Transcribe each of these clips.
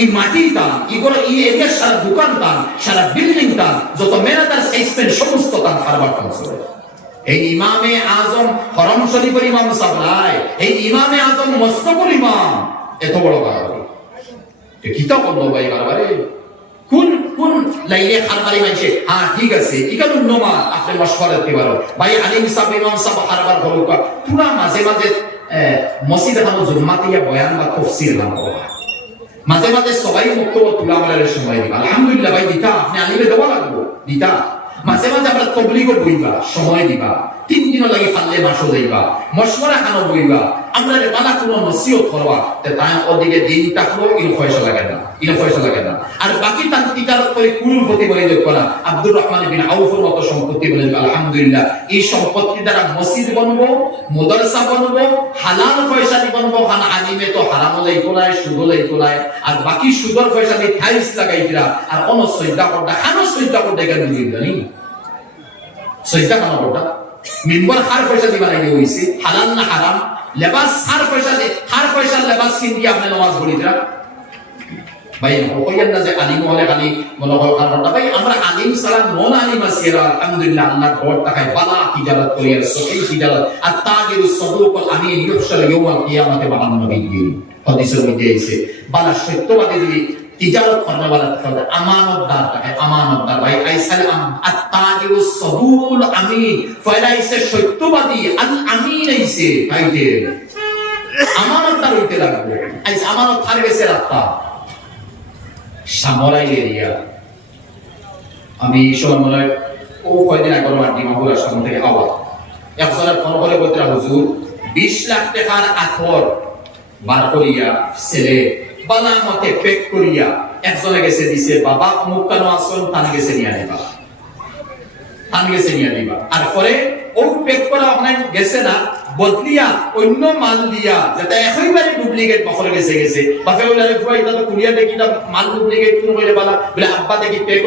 ই মাটি টান ই বড় ই এরিয়ার সারা দোকান টান সারা বিল্ডিং টান যত মেনাদার সাইজমেন্ট সমস্ত খারবার টান চলে এই ইমামে আজম হরম শরীফের ইমাম সাবলাই এই ইমামে আজম ইমাম, এত বড় বাড়াবাড়ি। কিতাব বন্ধ ভাই কোন কোন লাইনে খারবারি মানছে হ্যাঁ ঠিক আছে, ইকাল উন্নমা আপনি মশওয়ারা দিতে ভাই আলিম সাহেব, ইমাম সাহেব খারবার হলো কা পুরা মাঝে মাঝে মসজিদ খানো জুম্মাতে ইয়া বয়ান বা তফসির নাম মাঝে মাঝে সবাই মুক্ত তুলা আমাদের সময় দিবা আলহামদুলিল্লাহ ভাই, দিতা। আপনি আলিমে দেওয়া লাগবো। দিতা। মাঝে মাঝে আমরা তবলিগও বইবা, সময় দিবা। তিন দিন লাগি ফাললে মাসও যাইবা মশওয়ারা খানো বইবা আমরা বালা কোনো নসিহত করবা তে তাই ওদিকে দিন থাকল ইন পয়সা লাগে না, ইন পয়সা লাগে না। আর বাকি তার তিকারত করে কুরুর প্রতি বলে যোগ করা আব্দুর রহমান বিন আউফের মতো সম্পত্তি বলে আলহামদুলিল্লাহ, এই সম্পত্তি দ্বারা মসজিদ বনবো মাদ্রাসা বনবো, হালাল পয়সা বনবো খান আলিমে তো হারাম লাই কোলায় সুদ লাই কোলায় আর বাকি সুদর পয়সা দি টাইলস লাগাই দিরা আর অন সৈদা করটা খানো সৈদা করটা কেন জানি। সৈদা খানো করটা মিম্বর হার পয়সা দি বানাই হইছে, হালাল না হারাম? লেবাস, হার পয়সা দি হার পয়সা লেবাস কিন দিয়ে আপনি নামাজ পড়িতরা ভাই কইয়ান না যে আলিম হলে খালি মনে হয় কারণটা ভাই, আমরা আলিম ছাড়া নন আলিম আছি আলহামদুলিল্লাহ আল্লাহ ঘর তাকায় বালা তিজারত করি আর সহি তিজারত। আর তাগিরু সদুক আমিন ইউহশার ইয়াউমাল কিয়ামাতে মা আন-নবিয়্যিন হাদিসের মধ্যে আছে বালা সত্যবাদী তিজারত করনে वाला থাকে আমানতদার থাকে আমানতদার ভাই আইসাল ফয়লাইছে সত্যবাদী আল ভাইতে আমানতদার হইতে লাগবে। আমানত সামরাই এরিয়া আমি মনে ও কয়দিন আগে আমার ডিমাপুর সামনে থেকে আওয়াজ। একজনের ফোন করে বলতে, হুজুর, বিশ লাখ টাকার আথর বার করিয়া ছেলে পেক করিয়া একজনে গেছে দিছে, বাবা অমুক কেন আসন তান গেছে নিয়ে তান গেছে নিয়ে আর পরে ও পেক করা ওখানে গেছে না, বদলিয়া অন্য মাল দিয়া, যাতে ডুপ্লিকেট বখরে গেছে। গেছে কুরিয়া দেখি না মাল ডুপ্লিকেট বালা, আব্বা দেখি পেক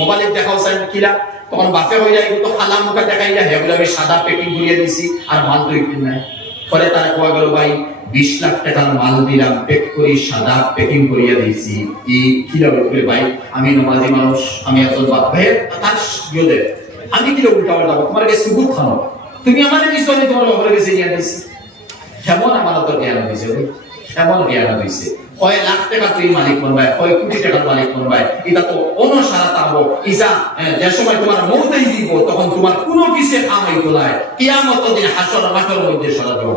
মোবাইলে দেখাও চাই কিলা তখন বাপে হয়ে যায় তো খালা মুখা দেখাইলা হে বলে, আমি সাদা পেকিং করিয়া দিছি আর মাল তো নাই। পরে তারা কোয়া গেল, ভাই বিশ লাখ টাকার মাল দিলাম পেক করি, সাদা পেকিং করিয়া দিয়েছি। এই কীভাবে বলে ভাই, আমি নমাজি মানুষ, আমি একজন বাপ ভাই ইয়ে দেয় আমি উল্টা পাল্টা তোমার কাছে সুবুত খানো তুমি আমার নিশ্চয় আমি তোমার বাবার কাছে জ্ঞান দিছি কেমন আমার তো জ্ঞান দিছে ভাই জ্ঞান দিছে কয় লাখ টাকা তুই মালিক বনবাই কয় কোটি টাকার মালিক বনবাই এটা তো অনুসারা ইসা যে সময় তোমার মৌতেই দিব, তখন তোমার কোনো কিছু কামাই তোলায়। কিয়ামত দিন হাসর মাঠের মধ্যে সরা দেওয়া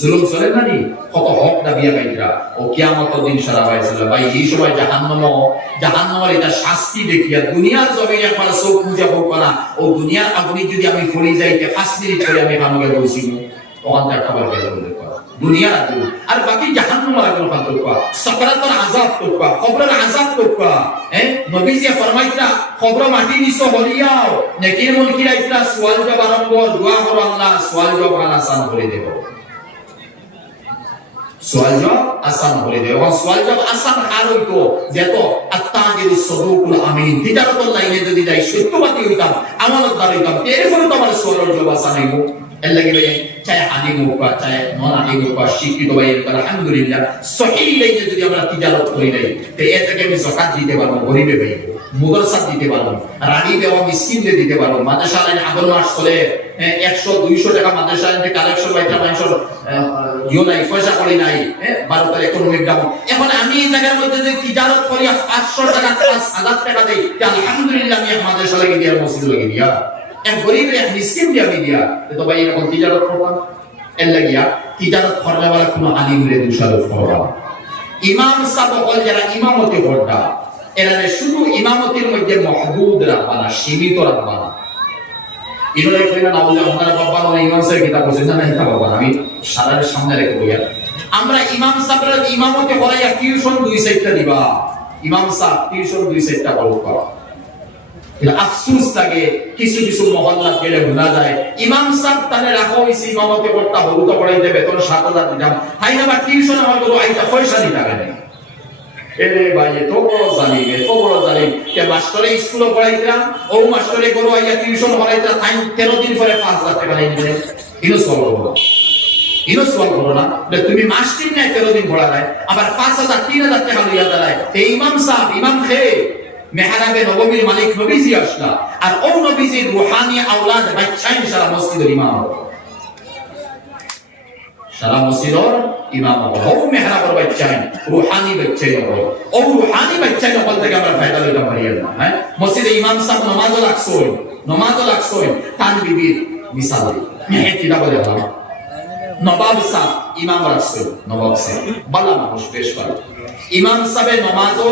জুলুম চলে কত হক দাবিয়া পাইতরা ও কিয়ামত দিন সারা পাইছিল ভাই, এই সময় জাহান্নাম জাহান্নামের এটা শাস্তি দেখিয়া দুনিয়ার জমিনে একবার চোখ পূজা হোক না ও দুনিয়ার আগুনি যদি আমি করে আমি তখন তার খাবার আগুন। আর বাকি করবা সকরাতর করবা করবা হ্যাঁ? নবীজি ফরমাইতরা কবর মাটি নিছো হলিয়াও নেকির মুলকির আইতরা সওয়াল জবাব আরম্ভ, দোয়া করো আল্লাহ সওয়াল জবাব আসান করে দেব। সোয়াল জবাব আসান করে দেয়। এবং সোয়াল জবাব আসান কার হইতো? যেত আত্মাগির সদুকুল আমিন। তিজারতর লাইনে যদি যাই, সত্যবাদী হইতাম, আমানতদার হইতাম এরপরে তো আমার সোয়াল জবাব আসান হইব। এর লাগে চাই আলিম হোক বা চাই নন আলিম হোক বা শিক্ষিত ভাই এরকম আলহামদুলিল্লাহ সহি লাইনে যদি আমরা তিজারত করি নাই, তো এর থেকে আমি জকাত দিতে পারব, গরিবে ভাই। মুদরসাত দিতে পারব রানী দেওয়া মিসকিনদের দিতে পারব মাদ্রাসা লাইন আগর মাস হ্যাঁ, একশো দুইশো টাকা মাদ্রাসা লাইন কালেকশন বাইটা মানুষের ইয়ে নাই পয়সা করি নাই হ্যাঁ, বারো তার ইকোনমিক ডাউন এখন আমি এই জায়গার মধ্যে যে তিজারত করি পাঁচশো টাকা পাঁচ হাজার টাকা দেই আলহামদুলিল্লাহ আমি মাদ্রাসা লাগে দিয়া মসজিদ লাগে দিয়া। এক গরিবের এক মিসকিন দিয়া আমি দিয়া। তো ভাই এরকম তিজারত করলাম এর লাগিয়া তিজারত করলে বলা কোনো আলিমরে দুষারোপ করা ইমাম সাহেব হল যারা ইমামতি করতা এরা শুধু ইমামতির মধ্যে মহদুদ রাখবা না সীমিত রাখবা না না বলে আপনারা বাবা না ইমাম সাহেব কিতাব বলছেন না বাবা আমি সামনে রেখে আমরা ইমাম সাহেবের ইমামতি টিউশন দুই সাইডটা দিবা। ইমাম সাহেব টিউশন দুই সাইডটা কিন্তু আফসুস কিছু কিছু মহল্লা গেলে ভুলা যায়। ইমাম সাহেব তাহলে রাখা হয়েছে ইমামতে করতা হলুদ পড়াইতে বেতন সাত হাজার দিতাম। তাই না বা টিউশন আমার পয়সা দিতে না এরে ভাই এত বড় জালিম এত বড় জালিম। কে মাস্টারে স্কুলে পড়াইতাম ও মাস্টারে গরু আইয়া টিউশন পড়াইতাম তাই তেরো দিন পরে পাঁচ টাকা নিয়ে দিলেন। ইনো সলভ হলো ইনো সলভ হলো না তুমি মাস তিন নাই তেরো দিন পড়া নাই, আবার পাঁচ হাজার, তিন হাজার টাকা লইয়া দাঁড়ায়। এই ইমাম সাহেব, ইমাম খে, মেহরাবে নববীর মালিক নবীজি আসলা। আর ও নবীজির রুহানি আওলাদ বাচ্চাই সারা মসজিদের ইমাম। হলো। সারা মসজিদর ইমাম ও মেহরাবর বাচ্চাই রুহানি বাচ্চাই হব। ও রুহানি বাচ্চাই নকল থেকে আমরা ফায়দা লইতে পারি না হ্যাঁ? মসজিদে ইমাম সাহেব নমাজও লাগছই নমাজও লাগছই তান বিবির মিসাল মেহে কিতা বলে ভালো নবাব সাহেব ইমাম রাখছে নবাব সাহেব। বালা মানুষ, বেশ ভালো ইমাম সাহেব নমাজও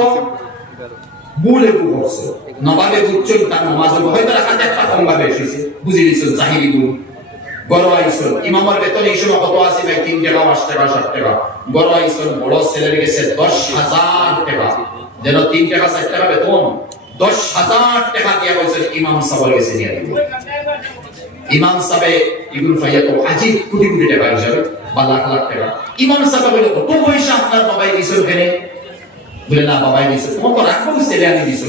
বুলে বু করছে। নবাবে বুঝছেন তার নমাজ হয়তো রাখাতে একটা কম ভাবে এসেছে বুঝে দিয়েছেন জাহিরি বুল বড় আইসন ইমামের বেতন এই সময় কত আছে ভাই? তিন টাকা, পাঁচ টাকা, সাত টাকা। বড় আইসন বড় স্যালারি গেছে দশ হাজার টাকা। যেন তিন টাকা, চার টাকা বেতন। দশ হাজার টাকা দিয়া বলছেন ইমাম সাহেবের গেছে নিয়ে দিব ইমাম সাহেব এগুলো ফাইয়া তো আজিব কোটি কোটি টাকা হিসাবে বা লাখ লাখ টাকা। ইমাম সাহেব বলে, কত পয়সা আপনার বাবাই দিয়েছে ওখানে? বলে, না, বাবাই দিয়েছে তোমার তো রাখব ছেলে আমি দিছো।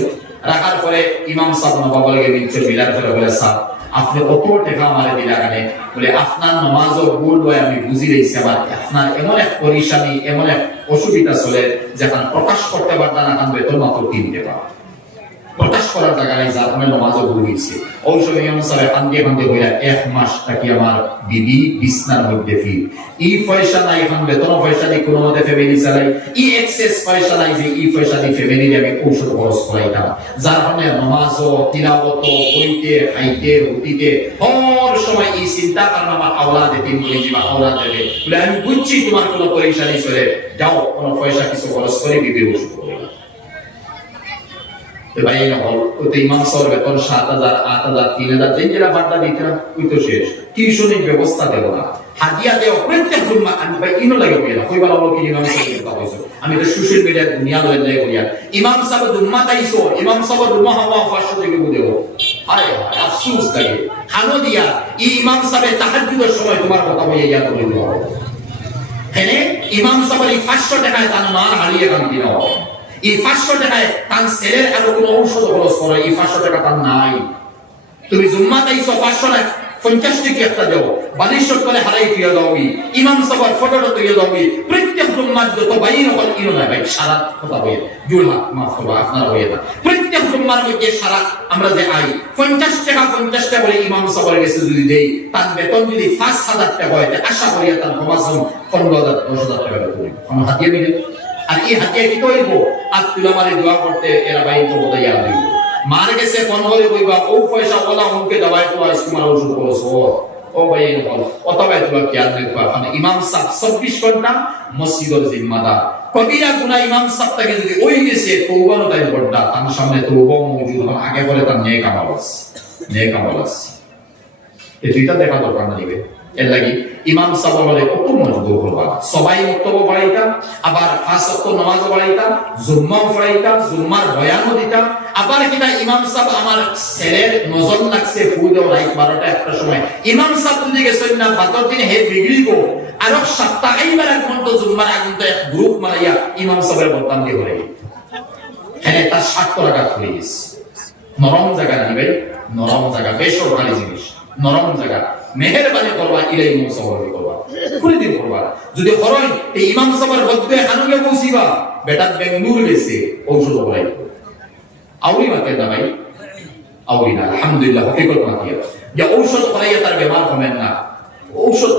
রাখার পরে ইমাম সাহেব বাবা লাগে দিচ্ছে বিলার করে বলে সাহেব আপনি অপর টাকা আমারে দিলা কানে বলে, আপনার নমাজও ভুল হয়, আমি বুঝি রয়েছি আমার আপনার এমন এক পরিশানি এমন এক অসুবিধা চলে, যেখান প্রকাশ করতে পারতাম এখন বেতন মাত্র কিনতে টাকা প্রকাশ করার জায়গা নাই যা আপনার নমাজও ভুল হয়েছে ওই সময় ইমাম সাহেব কান্দে কান্দে হইয়া এক মাস থাকি আমার বিবি বিছনার মধ্যে ফির। ই পয়সা নাই এখন বেতন পয়সা কোনো মতে চালাই। ই এক্সেস পয়সা নাই যে, ই পয়সা আমি ঔষধ খরচ করাইতাম। যার তিলাবত হইতে হর সময় এই চিন্তা কারণ আমার আওলা দিতে বলে যে আওলা দেবে। বলে, আমি বুঝছি তোমার কোনো পরিশানি চলে যাও, কোনো পয়সা কিছু খরচ করে বিবির ওষুধ করে ইমাম সাহেব বেতন দিতে শেষ। টিউশনের ব্যবস্থা দেবো না। হাতিয়া দেও, প্রত্যেক আমি ভাই, ইনো লাগে না। কইবার হলো কি ইমাম সাহেব আমি তো সোশ্যাল মিডিয়ার দুনিয়া লয় লয় করিয়া ইমাম সাহেব জুম্মা তাইছো, ইমাম সাহেব জুম্মা হওয়া ফাঁসো থেকে বুঝেও আরে আফসোস লাগে। খানো দিয়া ই ইমাম সাহেব তাহাজ্জুদের সময় তোমার কথা বলে ইয়া করে দেওয়া হবে এখানে ইমাম সাহেবের এই পাঁচশো টাকায় তার মার হারিয়ে কান্তি না এই পাঁচশো টাকায় করে করে আমরা যে আই, পঞ্চাশ টাকা পঞ্চাশ টাকা বলে ইমাম সাহেবের কাছে যদি দেই, তার বেতন যদি পাঁচ হাজার টাকা হয় আশা করি তার কমাসম পনেরো হাজার, দশ হাজার টাকা বেতন আমার হাতিয়ে মিলে আর এই হাতিয়া কি করিব? আর তুলা মারি দোয়া করতে এরা বাইর তো বোধ ইয়া দিব মার গেছে, ফোন করে কইবা, ও পয়সা ওলা অঙ্কে দাবাই তো আইস তোমার ওষুধ করছ ও ভাই বল, অতবাই তোমার খেয়াল রাখবা মানে ইমাম সাহেব চব্বিশ ঘণ্টা মসজিদের জিম্মাদার। কবিরা গুনা ইমাম সাহেব তাকে যদি ওই গেছে তৌবানো তাই বড়টা, তার সামনে তৌবাও মজুদ হন আগে বলে তার নেক আমল আছে, নেক আমল আছে। এই দেখা দরকার না দিবে এর লাগি ইমাম সাহেব বলে কত মজবুত করবা। সবাই বক্তব্য বাড়াইতা আবার পাঁচ ওয়াক্ত নামাজ বাড়াইতা জুম্মাও পড়াইতা জুম্মার বয়ানও দিতা আবার কিনা ইমাম সাহেব আমার ছেলের নজর লাগছে ফুল দেও রাইট বারোটা একটা সময়। ইমাম সাহেব যদি গেছেন না বাতর দিন হে বিগড়িব আর সপ্তাহ এইবার এক ঘণ্টা জুম্মার আগুন এক গ্রুপ মারাইয়া ইমাম সাহেবের বদনাম দিয়ে হয়ে হ্যাঁ তার স্বার্থ রাখা খুলে গেছে। নরম জায়গা নিবে নরম জায়গা, বেসরকারি জিনিস। নরম জায়গা। মেহেরবানি করবা ইলাই ইমাম করবা খুলে দিন করবা যদি হরই এই ইমাম সাহেবের বদবে হানুকে পৌঁছিবা বেটা বেঙ্গুর গেছে ঔষধ বলাই আউরি না ভাই? আউরি না, আলহামদুলিল্লাহ, হকিকত মাতিয়া যে ঔষধ করাইয়া তার বেমার কমেন না, ঔষধ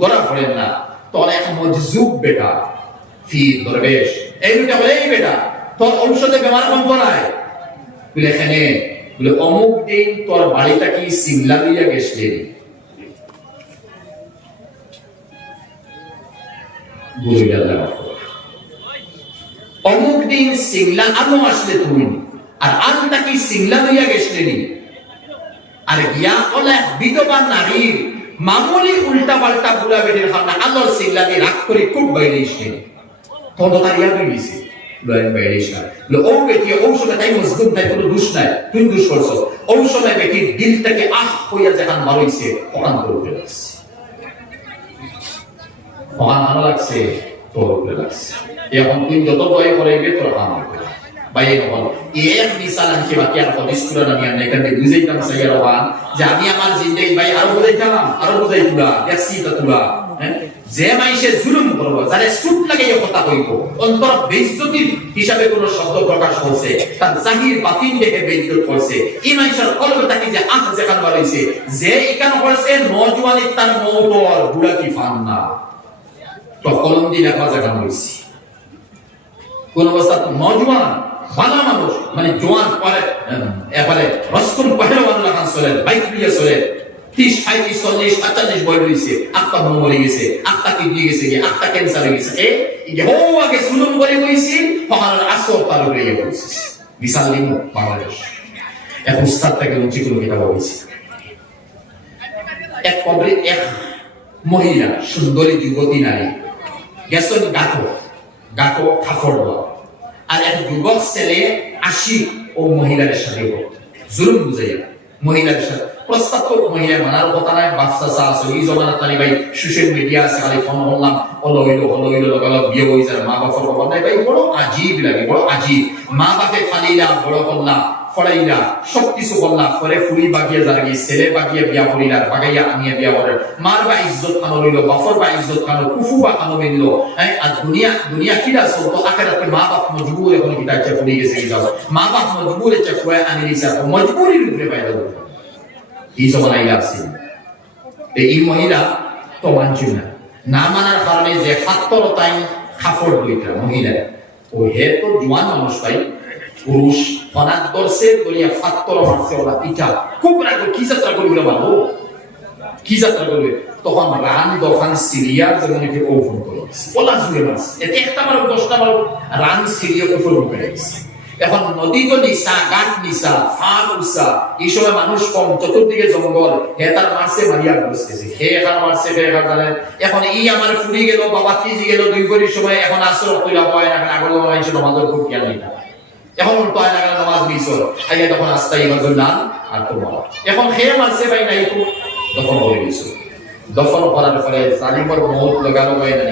ধরা পড়েন না তোর এক মজজুব বেটা, ফি দরবেশ। এই দুটা বলে এই বেটা, তোর ঔষধে বেমার কম করায় বলে এখানে, বলে অমুক দিন তোর বাড়িটা কি সিমলা লইয়া গেছলে বলে গেল অমুক দিন সিমলা আনো আসলে তুমি। আর সিমলা লইয়া আর গিয়া বিধবা নারীর মামুলি উল্টা পাল্টা সিমলা দিয়ে রাগ করে খুব বাইরে এসে তখন তার গেছে। লয়েন বাইরিস না লো ও বেটি ঔষধে তাই মজগুম তাই কোনো দোষ নাই। তুই দোষ করছ। ঔষধে বেটি দিল থেকে আহ হইয়া যেখান ওখান করে উঠে ওখান ভালো লাগছে তোর লাগছে। এখন তুই যত ভয় করাইবে তোর হাম বাইরে হল। এক মিসাল আনছি, বাকি আর হদিস কুরআন আমি আর এখানে বুঝাইতাম সাইয়ার ওয়ান যে আমি আমার জিন্দেগি হ্যাঁ? যে মাইসে জুলুম করব, যারে সুট লাগে কথা হিসাবে কোন শব্দ প্রকাশ করছে, তার জাহির বাতিন দেখে বেইজ্জত করছে। এই মাইসের কলব তাকে যে আখ যেখান যে এখান করছে নজওয়ানি তার মৌতর বুড়া কি ফান না কলম দিয়ে যেখান হইছে কোন অবস্থা? ভালো মানুষ মানে জোয়ান পরে এবারে পহেলওয়ান চলে, বাইক দিয়ে চলে, ত্রিশ সাঁত্রিশ চল্লিশ আটচল্লিশ বয় রয়েছে, আত্মা ভ্রম মরে গেছে, আত্মা কিডনি গেছে আত্মা ক্যান্সার হয়ে গেছে। আগে করে হয়েছে আসর হয়ে বলছে বিশাল দিন বাংলাদেশ। এক উস্তাদ উঁচি করে কিতাব হয়েছে এক কবরে এক মহিলা, সুন্দরী, যুবতী নারী গেছেন গাটো? গাটো খাফড় দেওয়া আর এক যুবক ছেলে আশি ও মহিলার সাথে জুলুম বুঝাইয়া মহিলার সাথে প্রস্তাব তো মহিলা মানার কথা নাই। বাচ্চা চা আছে। এই জমানার তালি ভাই সোশ্যাল মিডিয়া আছে। খালি ফোন করলাম হলো হইল হলো হইল লগালগ বিয়ে হয়ে যায়। মা বাপর খবর নাই। ভাই বড় আজীব লাগে, বড় আজীব। মা বাপে ফালিলা, বড় করলা পরে ফুলি ছেলে বিয়া বাগাইয়া বিয়া মার বা ইজ্জত খানো রইল বাপর বা ইজ্জত কুফু বা আর দুনিয়া দুনিয়া কিরা মা বাপ মজবুর ইচ্ছা ফুলি গেছে মা বাপ মজবুর ইচ্ছা ফুয়ে আনি উপরে পাইলা যাবে এই আছে। এই মহিলা তো মানছিল না না মানার কারণে যে তাই খাফড় হইতা মহিলা ও হে তো জোয়ান মানুষ পাই পুরুষ দলিয়া ফাত্তর মারছে ওরা, পিঠা। কি যাত্রা বাবু? কি যাত্রা করবে? তখন রান যেমন জুড়ে একটা দশটা রান সিরিয়া গেছে এখন নদী তো ফান উসা এই সময় মানুষ কম। চতুর্দিকে জঙ্গল। হে তার মারছে, মারিয়া বসতেছে হে এখান মারছে, হে এখান এই আমার ফুরি গেল, বাবা তিজি গেল, দুই করির সময় এখন আসর কইলা হয় না, আগল মাইছে নমাজের খুব নিতা এখন উল্টো লাগা নামাজ মিসর আইয়া তখন আস্তা ইবাদুল নাম আর তোমার এখন হে মারছে ভাই নাই তো। দফন করে দিছো দফন করার পরে জালিমর মৌত লাগানো হয় না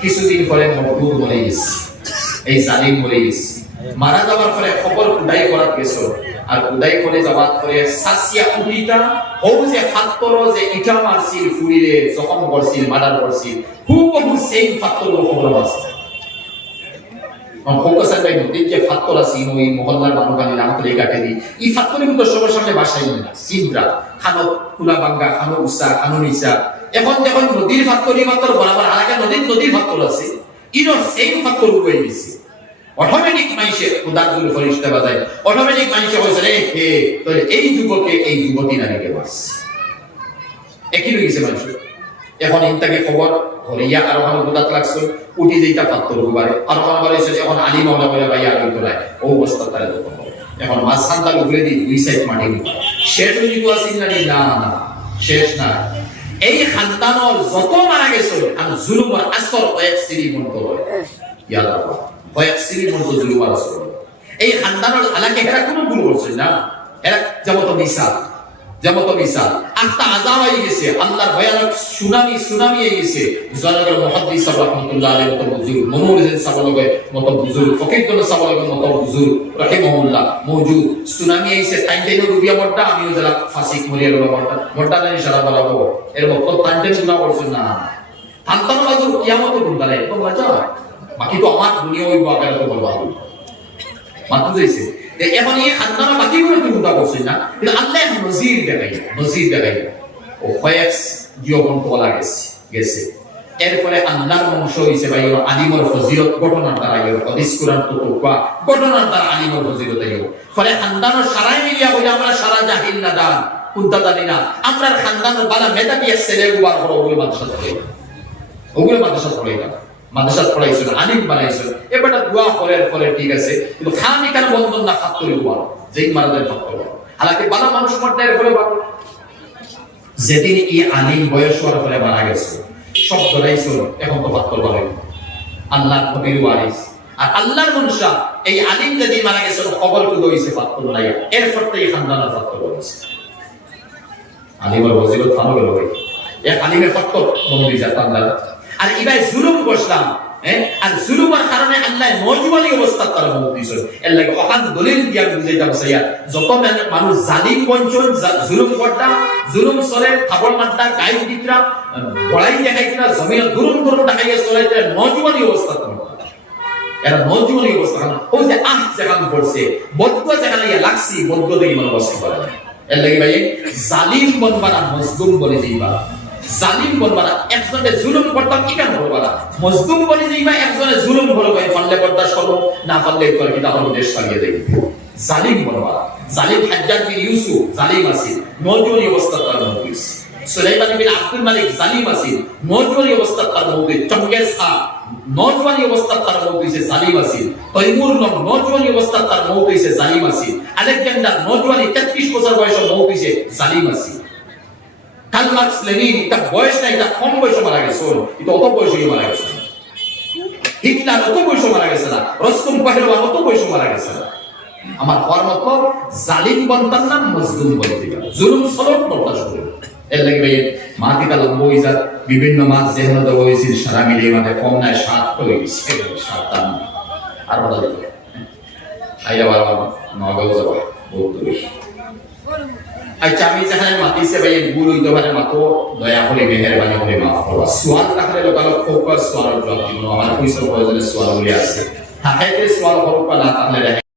কিছুদিন পরে মকবুল মরে গেছে। এই জালিম মরে গেছে। মারা যাওয়ার পরে খবর উদাই করার গেছো। আর উদাই করে যাওয়ার পরে সাসিয়া উঠিতা ও যে ফাত্তর, যে ইটা মারছিল, ফুরিরে, জখম করছিল, মার্ডার করছিল, হুবহু সেম ফাত্তর খবর আছে। ফোকাসের ভাই নদীর যে ফাত্তর আছে ওই মহল্লার মানুষ গালি আমাকে এই কাটে দিই এই ফাত্তরের কিন্তু সবার সামনে বাসাই না। সিমরা খানো কুলা বাঙ্গা খানো উষা খানো নিসা এখন যখন নদীর ফাত্তরি ফাত্তর বরাবর আলাদা নদীর নদীর ফাত্তর আছে। ইনো সেম ফাত্তর হয়ে গেছে। অটোমেটিক মাইসে খুদার দুল ফরিস্তা বাজায়। অটোমেটিক মাইসে হয়েছে রে, হে তাহলে এই যুবকে, এই যুবতী নারীকে বাস একই হয়ে গেছে মানুষ এখন ইন্তাকে খবর হরিয়া আরও ভালো গুদাত লাগছে। উঠি যেটা পাত্তর গুবারে। আরও ভালো এসেছে এখন আলি মাওলা বলে ভাই আর নাই ও অবস্থা তারা করে। এখন মাঝখান তার উপরে দিই দুই সাইড মাটি শেষ হয়ে দিব না না, শেষ না। এই খানদানর যত মারা গেছে, আর জুলুমর আসর কয়েক সিরি মন্ত হয়। রাখো কয়েক সিরি মন্ত জুলুমার আসর এই খানদানর আলাকে, এরা কোনো ভুল করছে না। এরা যেমন তো মিসাল যেমন মিসাল আত্মা আজাব হয়ে গেছে, আল্লাহর ভয়ানক সুনামি সুনামি হয়ে গেছে। জনগণ মুহাদ্দিস রাহমাতুল্লাহ আলাইহি মত বুজুর মনোরঞ্জন সাবলগে মত বুজুর ফকির কোন সাবলগে মত বুজুর রাহিমাহুল্লাহ মওজুদ সুনামি হইছে টাইটেন রুবিয়া মড্ডা, আমিও যারা ফাসিক মরিয়া গেল মড্ডা। মড্ডা নাই সারা বলাবো এর মত টাইটেন গুনাহ করছেন না। তান্তান বাজুর কিয়ামত গুন্দালে বাকি তো আমার দুনিয়া হইব আকারে তো বলবা। মাত্র যাইছে এখন এই খানদানা বাকি করে তো করছে না। কিন্তু আল্লাহ নজির দেখাই নজির দেখাই ও কয়েক জীবন তোলা গেছে গেছে। এরপরে আল্লাহর আলিমর ঘটনার দ্বারা হদিস তো ঘটনার দ্বারা আলিমর ফলে খানদানের সারাই মিলিয়া আমরা সারা জাহিল না না। আমরা খানদানের বালা মেধাবী ছেলে গুয়ার বড় ওগুলো মাদ্রাসা ওগুলো মাদ্রাসা মাদ্রাসা পড়াইছিল আলিম বানাইছিল এবারটা দোয়া করে পরে ঠিক আছে, কিন্তু খানি কেন বন্ধন না ফাত করে দোয়া যেই মারা যায় ফাত করে হালাকি বালা মানুষ ফলে যেদিন এই আলিম বয়স হওয়ার ফলে মারা গেছে, সব ধরাইছিল এখন তো করবা আল্লাহ নবীর ওয়ারিস। আর আল্লাহর এই আলিম যদি মারা গেছে খবর কিন্তু হয়েছে ফাত্তর নাই এরপর থেকে খানদানের ফাত্তর হয়েছে আলিমের ওজিরত ফানো গেল এক আলিমের মন্দির আর ইবাই জুলুম করলাম হ্যাঁ? আর জুলুমের কারণে আল্লাহ নজওয়ালি অবস্থা তার লাগে অকান দলিল দিয়া যত মানে মানুষ জালিম বঞ্চন জুলুম জুলুম চলে খাবার মাত্রা গাই দিতরা বড়াই দেখাইতরা জমিন দুরুম দুরুম দেখাইয়া চলাইতে নজওয়ালি অবস্থা তার এরা নজওয়ালি অবস্থা ওই যে আহ লাগছি দেখি করে এর লাগে ভাই জালিম বনবা না মজলুম বলে দিবা। জালিম না একজনে জুলুম করতাম কি কেন বলবা না মজলুম বলে দিবা একজনে জুলুম করো ভাই পারলে বরদাস্ত করো, না পারলে তোর কি তাহলে দেশ চালিয়ে দেবে জালিম না জালিম হাজ্জাজ বিন ইউসুফ, জালিম আছিল নজরুল অবস্থা তার মৌকিস সুলাইমান বিন আব্দুল মালিক, জালিম আছিল নজরুল অবস্থা তার মৌকিস চঙ্গেজ খান নজওয়ানি অবস্থা তার মৌকিসে জালিম আছিল তৈমুর নম নজওয়ানি অবস্থা তার মৌকিসে জালিম আছিল আলেকজান্ডার নজওয়ানি 33 বছর বয়সে মৌকিসে জালিম আছিল কাল মার্কস লেনিন এটা বয়স না এটা কম বয়সে মারা গেছে। এটা অত বয়সে মারা গেছে। হিটলার অত বয়সে মারা গেছে না, রস্তম পাহলওয়ান অত বয়সে মারা গেছে না। আমার হওয়ার জালিম বন্তার নাম মজলুম বলে জুলুম সলব বরদাস্ত করবে এর লাগে ভাই মাটিকা লম্ব হয়ে যাক, বিভিন্ন মাছ যেহেতু হয়েছিল সারা মিলিয়ে মানে কম নাই, সাত হয়ে গেছে, সাত দাম। আর বলা আইয়া বাবা যাবা বহুত দূরে। আচ্ছা আমি যেখানে মাতিছে ভাই ভুল হইতে পারে মাতো দয়া করে মেহেরবানি করে মাফ করবা সোয়াল রাখলে লোকাল খুব সোয়াল জব দিব আমার পয়সা প্রয়োজনে সোয়াল বলে আছে। হাতে সোয়াল করবা না তাহলে